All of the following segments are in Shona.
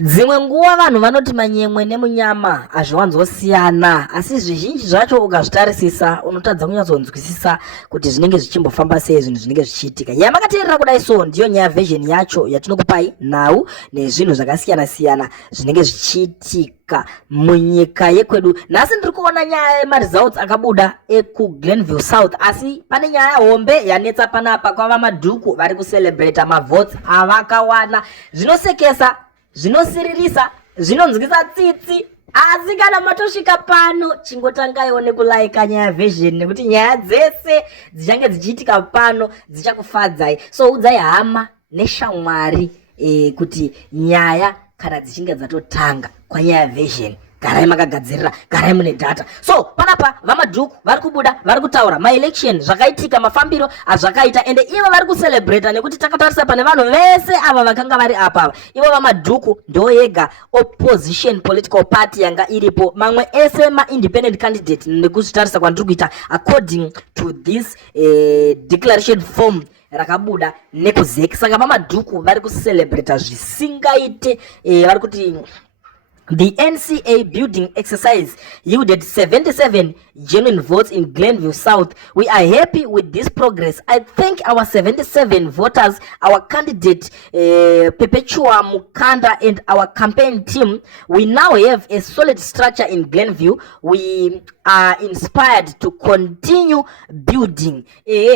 Dzimwe nguva vanhu vanoti manyemwe nemunyama hazviwanzosiyana, asi zvizhinji zvacho ukazvitarisisa unotadza kunyatsonzwisisa kuti zvinenge zvichimbofamba sei zvinhu zvinenge zvichiitika. Yamakateerera kudai so ndiyo nyaya version yacho yatinokupai nhau nezvinhu zvakasiyana siyana zvinenge zvichiitika munyika yekwedu. Nhasi ndiri kuona nyaya yemaresults akabuda ekuGlenville South, asi pane nyaya hombe yanetsa panapa kwava madhuku vari kucelebrata mavotes avakawana. Zvinosekesa, zvinosiririsa, zvinonzwisa tsitsi, asi kana matosvika pano chingotangaiwo nekulaika nyaya version nekuti nyaya dzese dzichange dzichiitika pano dzichakufadzai. So udzai hama neshamwari kuti nyaya kana dzichinge dzatotanga kwanyaya version garai makagadzirira, garai mune data. So panapa vamadhuku vari kubuda vari kutaura maelection zvakaitika, mafambiro azvakaita, ende ivo vari kucelebrata nekuti takatarisa pane vanhu vese ava vakanga vari apa. Ivo vamadhuku ndo yega opposition political party yanga iripo, mamwe ese ma-independent candidate nekuzvitarisa kwandiri kuita according to this declaration form rakabuda nekuzeki. Saka vamadhuku vari kucelebrata zvisingaite, vari kuti the NCA building exercise yielded 77 genuine votes in Glenville South. We are happy with this progress. I thank our 77 voters, our candidate Perpetua Mukanda, and our campaign team. We now have a solid structure in Glenville. We are inspired to continue building.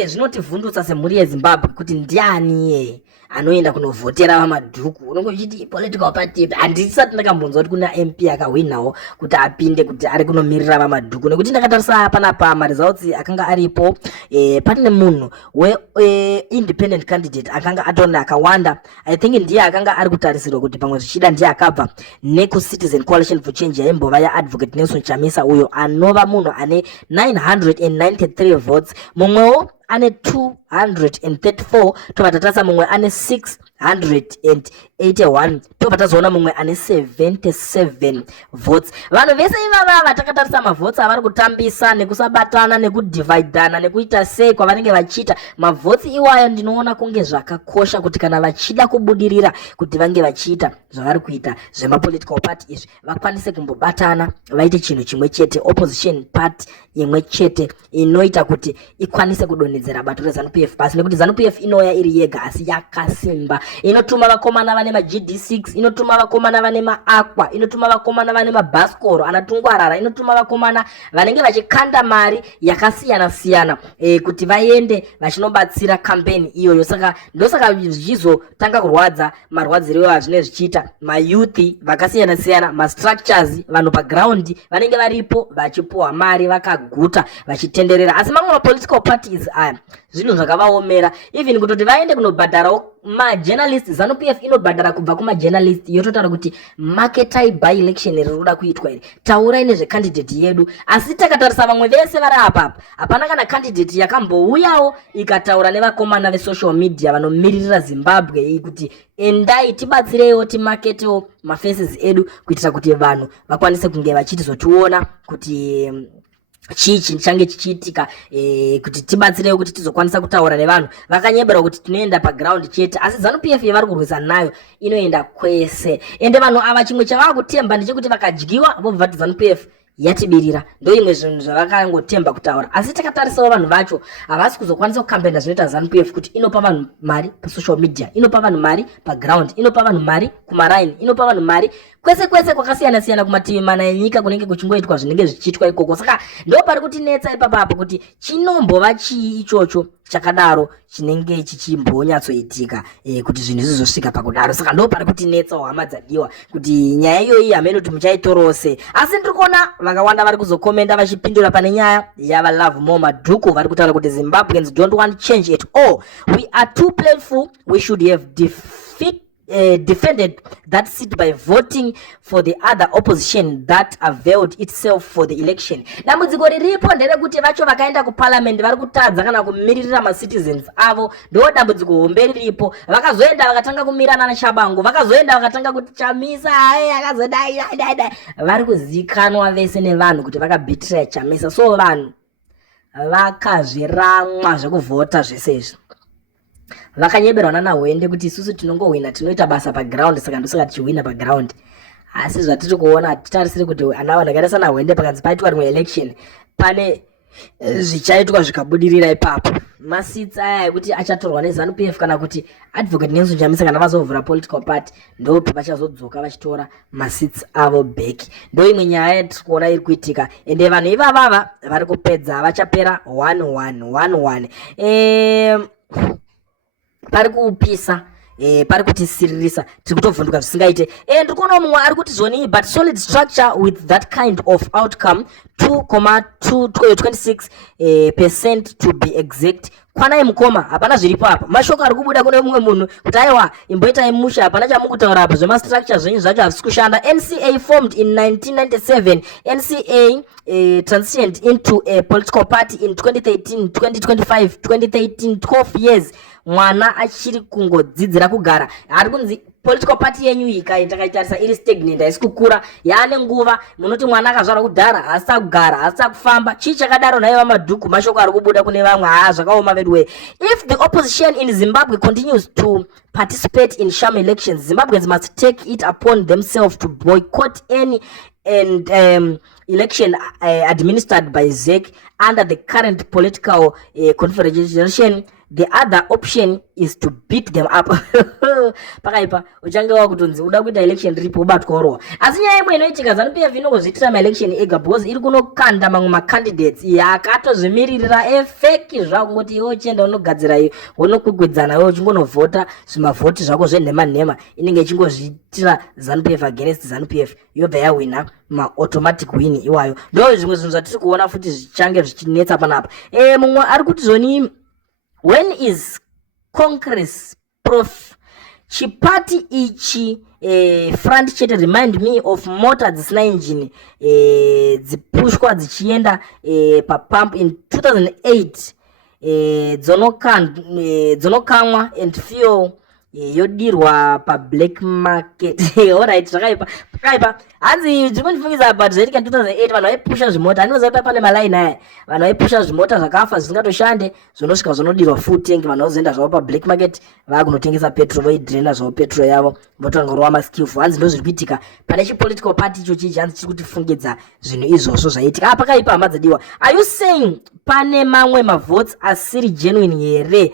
Zvinotivhundutsa semhuri yeZimbabwe kuti ndiani anoenda kunovhotera vamadhuku. Unongochiti political party, handisati ndakambonzwa kuti kuna MP akahwinawo kuti apinde kuti ari kunomirira vamadhuku, nekuti ndakatarisa panapa maresults akanga aripo, pane munhu independent candidate akanga atona akawanda. I think ndiye akanga ari kutarisirwa kuti pamwe zvichida ndiye akabva neku Citizen Coalition for Change yaimbova yaadvocate Nelson Chamisa, uyo anova munhu ane 993 votes. Mumwewo ane 234, tobva tatarisa mumwe ane 681, tobva tazoona mumwe ane 77 votes. Vanhu vese ivava vatakatarisa mavotes avari kutambisa nekusabatana nekudivhaidhana nekuita sei kwavanenge vachiita mavotes iwayo, ndinoona kunge zvakakosha kuti kana vachida kubudirira kuti vange vachiita zvavari kuita zvemapolitical party izvi vakwanise kumbobatana vaite chinhu chimwe chete, opposition party imwe chete inoita kuti ikwanise kudonhedzera bato reZANU-PF basi, nekuti ZANU-PF inouya iri yega asi yakasimba. Inotuma vakomana vane maGD6, inotuma vakomana vane maAqua, inotuma vakomana vane mabhasikoro anatungwarara, inotuma vakomana vanenge vachikanda mari yakasiyana siyana kuti vaende vachinobatsira campaign iyoyo. Saka ndosaka zvichizotanga kurwadza marwadziro azvinenge zvichiita mayouth vakasiyana siyana, mastructures, vanhu paground vanenge varipo vachipuwa mari vakaguta vachitenderera. Asi mamwe mapolitical parties aya zvinhu zvakavaomera, even kutoti vaende kunobhadharawo majournalist. ZANU-PF inobhadhara kubva kumajournalist yototaura kuti marketai by election ririkuda kuitwa iri, taurai nezvecandidate yedu. Asi takatarisa vamwe vese vari apapa hapana kana candidate yakambouyawo ikataura nevakomana vesocial media vanomiririra Zimbabwe kuti endai tibatsireiwo timaketewo mafaces edu kuitira kuti vanhu vakwanise kunge vachitizotiona kuti chichi change chichiitika, kuti tibatsirewo kuti tizokwanisa kutaura nevanhu vakanyebera kuti tinoenda paground chete. Asi ZANU-PF yevari kurwisana nayo inoenda kwese, ende vanhu ava chimwe chavava kutemba ndechekuti vakadyiwa vobva vati ZANU-PF yatibirira. Ndo imwe zvinhu zvavakangotemba kutaura. Asi takatarisawo vanhu vacho havasi kuzokwanisa kukambenda zvinoita ZANU-PF kuti inopa vanhu mari pasocial media, inopa vanhu mari paground, inopa vanhu mari kumaraini, inopa vanhu mari kwese kwese kwakasiyana siyana kumativi mana enyika kunenge kuchingoitwa zvinenge zvichiitwa ikoko. Saka ndo pari kutinetsa ipapapo kuti chinombova chii ichocho chakadaro chinenge chichimbonyatsoitika kuti zvinhu zvizosvika pakudaro. Saka ndo pari kutinetsawo hama dzadiwa kuti nyaya iyoyi hamene kuti muchaitorose. Asi ndiri kuona vakawanda vari kuzokomenda vachipindura pane nyaya yava Love More Madhuku vari kutaura kuti Zimbabweans don't want change at all. We are too playful. We should have defended that seat by voting for the other opposition that availed itself for the election. Dambudziko riripo nderekuti vacho vakaenda kuparliament vari kutadza kana kumiririra macitizens avo, ndo dambudziko hombe riripo. Vakazoenda vakatanga kumirana naChabangu, vakazoenda vakatanga kuti Chamisa akazodai, vari kuzikanwa vese nevanhu kuti vakabhitira Chamisa. So vanhu vakazviramwa zvekuvhota zvese izvi. vakanyeberwa naHwende kuti isusu tinongowina, tinoita basa paground, saka ndosaka tichiwina paground. Asi zvatiri kuona hatitarisiri kuti ana vanhu vakaita sanaHwende pakanzi paitwa rimwe election pane zvichaitwa zvikabudirira ipapo. Masits aya ekuti achatorwa neZANU PF kana kuti Advocate Nelson Chamisa kana vazovhura political party ndopi vachazodzoka vachitora masits avo back. Ndo imwe nyaya yatiri kuona iri kuitika, ende vanhu ivavava vari kupedza vachapera 1-1 pari kupisa pari kutisiririsa, tiri kutovhunduka zvisingaite. Ndiri kuona mumwe ari kuti zvoni but solid structure with that kind of outcome 2.26% to be exact. Kwanai Mukoma hapana zviripo apa. Mashoko ari kubuda kune mumwe munhu kuti aiwa imboitai musha hapana chamukutaura apa, zvemastructure zvenyu zvacho havisi kushanda. NCA formed in 1997. NCA transitioned into a political party in 2013, 2025, 2013, 12 years. Mwana achiri kungodzidzira kugara. Ari kunzi political party yenyu takaitarisa iri stagnant, haisi kukura, yaane nguva. Munoti mwana akazvarwa kudhara haasisa kugara, haasisa kufamba. Chii chakadaro naye vamadhuku, mashoko ari kubuda kune vamwe. Zvakaoma vedu we. If the opposition in Zimbabwe continues to participate in sham elections, Zimbabweans must take it upon themselves to boycott any election administered by ZEC under the current political confederation. The other option is to beat them up. Pakaipa uchange wakutonzi uda kuita election ripo ubatwa orowa. Asi nyaya imwe inoitika ZANU PF inongozviitira maelection ega because iri kunokanda mamwe macandidates yakatozvimiririra efeki zvako kungoti iwe uchienda unogadzira iyo unokwigwidzana iwe uchingonovhota zvimavhoti zvako zvenhema inenge ichingozviitira ZANU PF against ZANU PF yobva yawina ma-automatic win iwayo. Ndo zvimwe zvinhu zvatiri kuona futi zvichange zvichinetsa panapa. Mumwe ari kuti zvoni when is Congress prof chipati ichi front chete remind me of mota dzisina engine dzipushwa dzichienda papump in 2008 dzonokamwa and fuel yodirwa pablack market. Alright, zvakaipa hanzi ndikundifungisa but zvaitika 2008 vanhu vaipusha zvimota. Handinoziva pane malaini aya vanhu vaipusha zvimota zvakafa zvisingatoshande zvonosvika zvonodirwa full tank, vanhu vozoenda zvavo pablack market vakunotengesa petrol, voidrena zvavo petrol yavo votongorova maskillful. Hanzi ndo zviri kuitika pane chipolitical party ichochi. Hanzi chiri kutifungidza zvinhu izvozvo zvaitika. Pakaipa hama dzadiwa. Are you saying pane mamwe mavotes asiri genuine here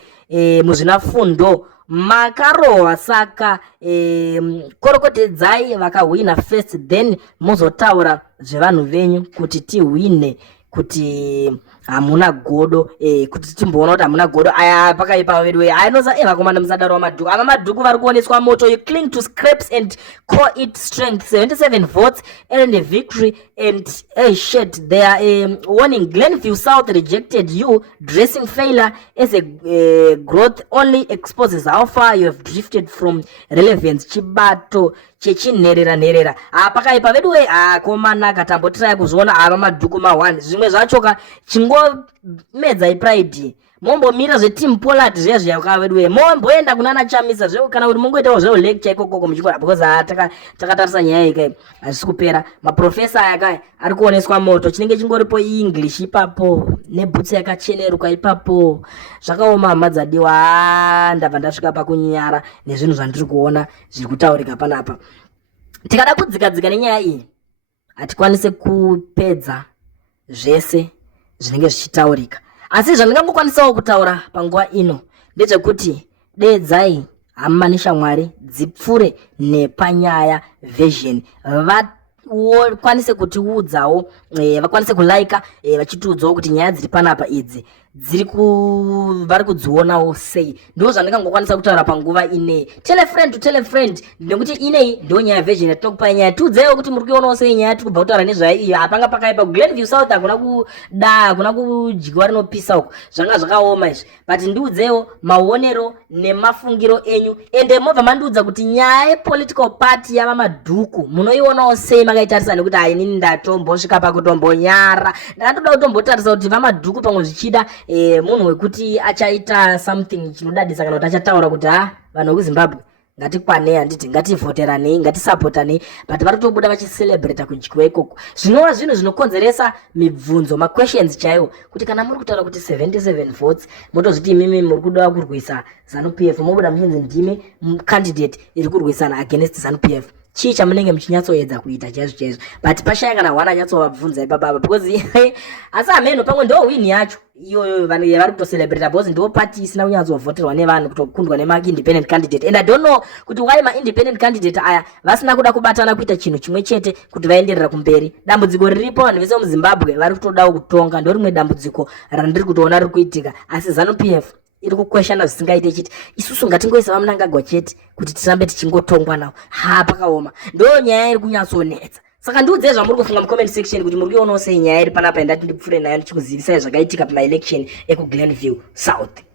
muzvinafundo makarohwa? Saka korokotedzai vakahwina first then mozotaura zvevanhu venyu kuti tihwine, kuti hamuna godo, kuti timboona kuti hamuna godo. Aya pakaipa vedu we. Ainoza vakomana musadaro wamadhuku. Ava madhuku vari kuoneswa moto. You cling to scraps and call it strength. 77 votes and a victory and shit. They are warning. Glenview South rejected you. Dressing failure as a growth only exposes how far you have drifted from relevance. Chibato chechinherera. Pakaipa vedu we. Komana katambotirai kuzviona ava madhuku ma1 zvimwe zvachoka chingomedza ipride. Mombomira zveteam Pollard zvezvo yakavedu we. Momboenda kunana Chamisa zveku kana kuti mongoitawo zveku lecture ikoko muchikora because takatarisa nyaya iyi hazisi kupera. Maprofesa aya ari kuoneswa moto. Chinenge chingoripo English ipapo nebhutsi yakacheneruka ipapo. Zvakaoma hama dzadiwa. Ndabva ndasvika pakunyara nezvinhu zvandiri kuona zviri kutaurika panapa. Tikada kudzikadzika nenyaya iyi hatikwanise kupedza zvese zvinenge zvichitaurika. Asi zvandingangokwanisawo kutaura panguva ino ndezvekuti deedzai hama neshamwari dzipfure nepanyaya version, vakwanise kutiudzawo, vakwanise kulaika vachitiudzawo kuti nyaya dziri panapa idzi vari kudzionawo sei. Ndo zvandingangokwanisa kutaura panguva ine. Tell a friend to tell a friend, nekuti inei ndo nyaya version yatinokupai nyaya. Tiudzewo kuti muri kuionawo sei nyaya tiri kubva kutaura nezvayo iyo. Hapanga pakaipa Glenview South hakuna kuda, hakuna kudyiwa rinopisa uko. Zvanga zvakaoma izvi. But ndiudzewo maonero nemafungiro enyu. Ende mobva mandiudza kuti nyaya political party yava madhuku munoionawo sei makaitarisa, nekuti inini ndatombosvika pakutombonyara. Ndatoda kutombotarisa kuti vamadhuku pamwe zvichida munhu wekuti achaita something chinodadisa kana kuti achataura kuti vanhu vekuZimbabwe ngatikwanei handiti ngativhoteranei ngatisupportanei but vari kutobuda vachicelebrata kudyiwa ikoko zvinova zvinhu zvinokonzeresa mibvunzo maquestions chaiwo kuti kana muri kutaura kuti 77 votes motozviti imimi muri kuda kurwisa ZANU-PF mobuda muchinzi ndimi candidate iri kurwisana against ZANU-PF chii chamunenge muchinyatsoedza kuita chaizvo but pashaya kana hwana anyatsovabvunza ipapapa because asi ameno pamwe ndo win yacho iyoyo vanhu vari kutocelebrata because ndo party isina kunyatsovhoterwa nevanhu kutokundwa nema-independent candidate and I don't know kuti why ma-independent candidate aya vasina kuda kubatana kuita chinhu chimwe chete kuti vaenderera kumberi. Dambudziko riripo vanhu vese muZimbabwe vari kutodawo kutonga ndo rimwe dambudziko randiri kutoona riri kuitika asi ZANU-PF iri kukweshana zvisingaite chiti isusu ngatingoisa vamunangagwa chete kuti tirambe tichingotongwa nawo pakaoma ndo nyaya iri kunyatsonetsa saka ndiudzei zvamuri kufunga mucomment section kuti muri kuonawo sei nyaya iri panapa endati ndipfuure nayo ndichikuzivisai zvakaitika pamaelection ekuGlenview South.